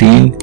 3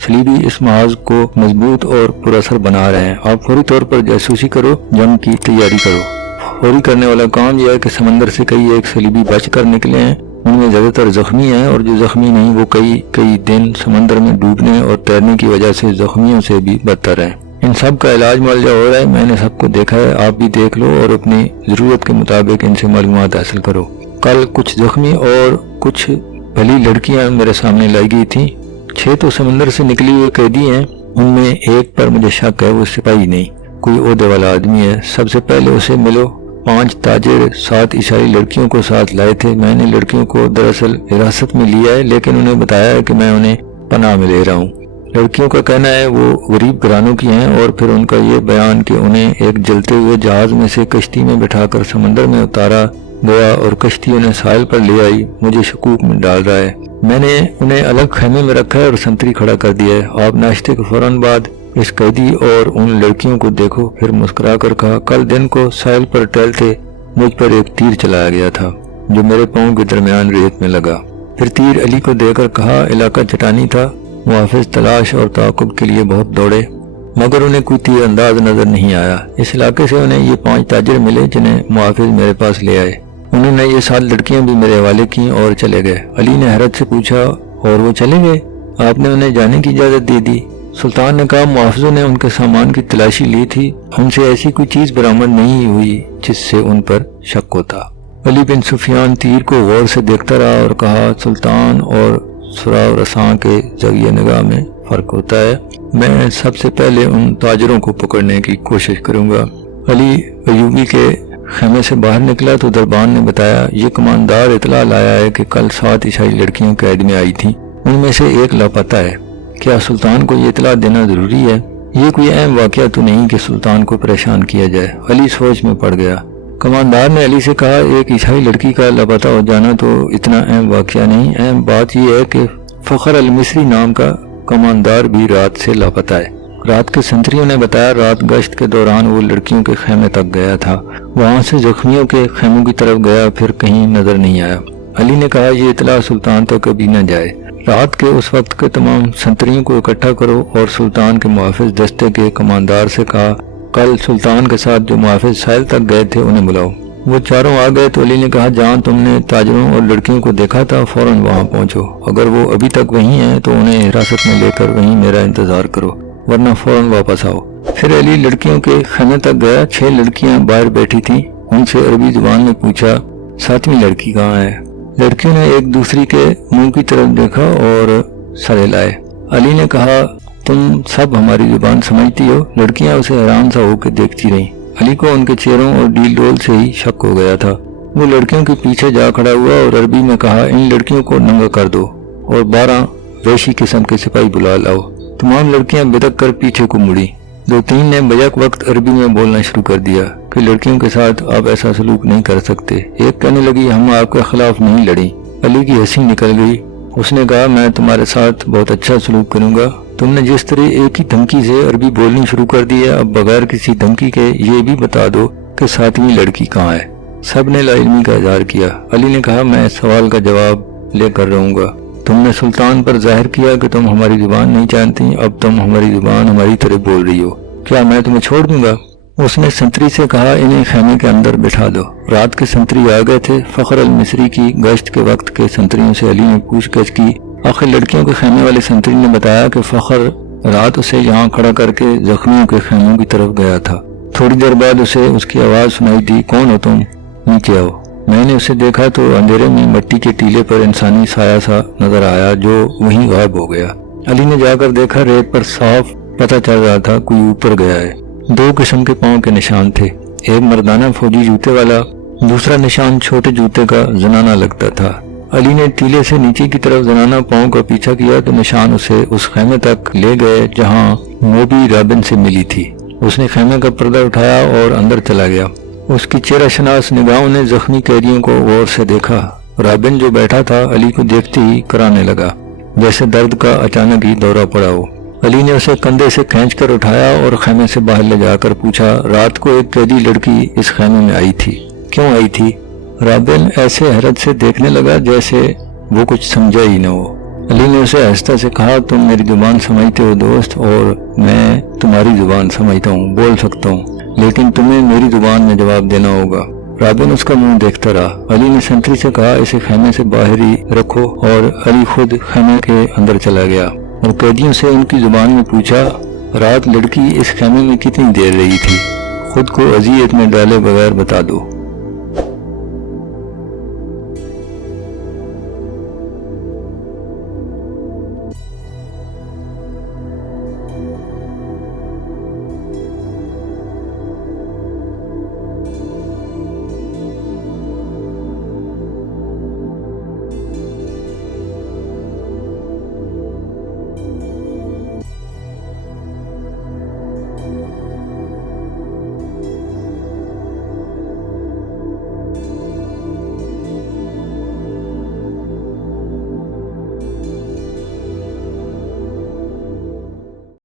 صلیبی اس محاذ کو مضبوط اور پراثر بنا رہے ہیں۔ آپ فوری طور پر جاسوسی کرو، جنگ کی تیاری کرو۔ فوری کرنے والا کام یہ ہے کہ سمندر سے کئی ایک صلیبی بچ کر نکلے ہیں، ان میں زیادہ تر زخمی ہیں، اور جو زخمی نہیں وہ کئی دن سمندر میں ڈوبنے اور تیرنے کی وجہ سے زخمیوں سے بھی بدتر ہیں۔ ان سب کا علاج معالجہ ہو رہا ہے، میں نے سب کو دیکھا ہے، آپ بھی دیکھ لو اور اپنی ضرورت کے مطابق ان سے معلومات حاصل کرو۔ کل کچھ زخمی اور کچھ بھلی لڑکیاں میرے سامنے لائی گئی تھیں۔ 6 تو سمندر سے نکلی ہوئے قیدی ہیں، ان میں ایک پر مجھے شک ہے وہ سپاہی نہیں، کوئی عہدے والا آدمی ہے۔ سب سے پہلے اسے ملو۔ 5 تاجر 7 عیسائی لڑکیوں کو ساتھ لائے تھے۔ میں نے لڑکیوں کو دراصل حراست میں لیا ہے، لیکن انہیں بتایا ہے کہ میں انہیں پناہ میں لے رہا ہوں۔ لڑکیوں کا کہنا ہے وہ غریب گھرانوں کی ہیں، اور پھر ان کا یہ بیان کہ انہیں ایک جلتے ہوئے جہاز میں سے کشتی میں بٹھا کر سمندر میں اتارا گیا اور کشتی انہیں ساحل پر لے آئی، مجھے شکوک میں ڈال رہا ہے۔ میں نے انہیں الگ خیمے میں رکھا ہے اور سنتری کھڑا کر دیا ہے۔ آپ ناشتے کے فوراً بعد اس قیدی اور ان لڑکیوں کو دیکھو۔ پھر مسکرا کر کہا، کل دن کو ساحل پر ٹہلتے مجھ پر ایک تیر چلایا گیا تھا جو میرے پاؤں کے درمیان ریت میں لگا۔ پھر تیر علی کو دے کر کہا، علاقہ چٹانی تھا، محافظ تلاش اور تعاقب کے لیے بہت دوڑے مگر انہیں کوئی تیر انداز نظر نہیں آیا۔ اس علاقے سے انہیں یہ 5 تاجر ملے جنہیں محافظ میرے پاس لے آئے۔ انہوں نے یہ 7 لڑکیاں بھی میرے حوالے کی اور چلے گئے۔ علی نے حیرت سے پوچھا، اور وہ چلے گئے؟ آپ نے انہیں جانے کی اجازت دے دی؟ سلطان نے کہا، محافظوں نے ان کے سامان کی تلاشی لی تھی، ان سے ایسی کوئی چیز برآمد نہیں ہوئی جس سے ان پر شک ہوتا۔ علی بن سفیان تیر کو غور سے دیکھتا رہا اور کہا، سلطان اور سراء و رساں کے زاویہ نگاہ میں فرق ہوتا ہے، میں سب سے پہلے ان تاجروں کو پکڑنے کی کوشش کروں گا۔ علی ایوبی کے خیمے سے باہر نکلا تو دربان نے بتایا، یہ کماندار اطلاع لایا ہے کہ کل 7 عیسائی لڑکیاں قید میں آئی تھیں، ان میں سے ایک لاپتہ ہے۔ کیا سلطان کو یہ اطلاع دینا ضروری ہے؟ یہ کوئی اہم واقعہ تو نہیں کہ سلطان کو پریشان کیا جائے۔ علی سوچ میں پڑ گیا۔ کماندار نے علی سے کہا، ایک عیسائی لڑکی کا لاپتہ ہو جانا تو اتنا اہم واقعہ نہیں، اہم بات یہ ہے کہ فخر المصری نام کا کماندار بھی رات سے لاپتہ ہے۔ رات کے سنتریوں نے بتایا، رات گشت کے دوران وہ لڑکیوں کے خیمے تک گیا تھا، وہاں سے زخمیوں کے خیموں کی طرف گیا، پھر کہیں نظر نہیں آیا۔ علی نے کہا، یہ اطلاع سلطان تک کبھی نہ جائے۔ رات کے اس وقت کے تمام سنتریوں کو اکٹھا کرو اور سلطان کے محافظ دستے کے کماندار سے کہا، کل سلطان کے ساتھ جو محافظ ساحل تک گئے تھے انہیں بلاؤ۔ وہ چاروں آ گئے تو علی نے کہا، جہاں تم نے تاجروں اور لڑکیوں کو دیکھا تھا فوراً وہاں پہنچو، اگر وہ ابھی تک وہیں ہیں تو انہیں حراست میں لے کر وہیں میرا انتظار کرو، ورنہ فوراً واپس آؤ۔ پھر علی لڑکیوں کے خیمے تک گیا۔ 6 لڑکیاں باہر بیٹھی تھیں، ان سے عربی زبان میں پوچھا، 7ویں لڑکی کہاں ہے؟ لڑکیوں نے ایک دوسری کے منہ کی طرف دیکھا اور سر ہلائے۔ علی نے کہا، تم سب ہماری زبان سمجھتی ہو؟ لڑکیاں اسے حیران سا ہو کے دیکھتی رہیں۔ علی کو ان کے چہروں اور ڈیل ڈول سے ہی شک ہو گیا تھا۔ وہ لڑکیوں کے پیچھے جا کھڑا ہوا اور عربی میں کہا، ان لڑکیوں کو ننگا کر دو اور 12 وحشی قسم کے سپاہی بلا لاؤ۔ تمام لڑکیاں بدک کر پیچھے کو مڑی۔ 2-3 نے بیک وقت عربی میں بولنا شروع کر دیا کہ لڑکیوں کے ساتھ آپ ایسا سلوک نہیں کر سکتے۔ ایک کہنے لگی، ہم آپ کے خلاف نہیں لڑیں۔ علی کی ہنسی نکل گئی۔ اس نے کہا، میں تمہارے ساتھ بہت اچھا سلوک کروں گا۔ تم نے جس طرح ایک ہی دھمکی سے عربی بولنی شروع کر دی ہے، اب بغیر کسی دھمکی کے یہ بھی بتا دو کہ 7ویں لڑکی کہاں ہے۔ سب نے لا علمی کا اظہار کیا۔ علی نے کہا، میں اس سوال کا جواب لے کر رہوں گا۔ تم نے سلطان پر ظاہر کیا کہ تم ہماری زبان نہیں جانتی، اب تم ہماری زبان ہماری طرح بول رہی ہو، کیا میں تمہیں چھوڑ دوں گا؟ اس نے سنتری سے کہا، انہیں خیمے کے اندر بٹھا دو۔ رات کے سنتری آ گئے تھے۔ فخر المصری کی گشت کے وقت کے سنتریوں سے علی نے پوچھ گچھ کی۔ آخر لڑکیوں کے خیمے والے سنتری نے بتایا کہ فخر رات اسے یہاں کھڑا کر کے زخمیوں کے خیموں کی طرف گیا تھا۔ تھوڑی دیر بعد اسے اس کی آواز سنائی دی، کون ہو تم؟ نیچے آؤ۔ میں نے اسے دیکھا تو اندھیرے میں مٹی کے ٹیلے پر انسانی سایہ سا نظر آیا جو وہیں غائب ہو گیا۔ علی نے جا کر دیکھا، ریت پر صاف پتہ چل رہا تھا کوئی اوپر گیا ہے۔ 2 قسم کے پاؤں کے نشان تھے، ایک مردانہ فوجی جوتے والا، دوسرا نشان چھوٹے جوتے کا زنانہ لگتا تھا۔ علی نے ٹیلے سے نیچے کی طرف زنانہ پاؤں کا پیچھا کیا تو نشان اسے اس خیمے تک لے گئے جہاں موبی رابن سے ملی تھی۔ اس نے خیمے کا پردہ اٹھایا اور اندر چلا گیا۔ اس کی چہرہ شناس نگاہوں نے زخمی قیدیوں کو غور سے دیکھا۔ رابن جو بیٹھا تھا علی کو دیکھتے ہی کرانے لگا، جیسے درد کا اچانک ہی دورہ پڑا ہو۔ علی نے اسے کندھے سے کھینچ کر اٹھایا اور خیمے سے باہر لے جا کر پوچھا، رات کو ایک قیدی لڑکی اس خیمے میں آئی تھی، کیوں آئی تھی؟ رابن ایسے حیرت سے دیکھنے لگا جیسے وہ کچھ سمجھا ہی نہ ہو۔ علی نے اسے آہستہ سے کہا تم میری زبان سمجھتے ہو دوست اور میں تمہاری زبان سمجھتا ہوں، بول سکتا ہوں، لیکن تمہیں میری زبان میں جواب دینا ہوگا۔ رابن اس کا منہ دیکھتا رہا۔ علی نے سنتری سے کہا اسے خیمے سے باہر ہی رکھو، اور علی خود خیمے کے اندر چلا گیا اور قیدیوں سے ان کی زبان میں پوچھا رات لڑکی اس خیمے میں کتنی دیر رہی تھی؟ خود کو اذیت میں ڈالے بغیر بتا دو۔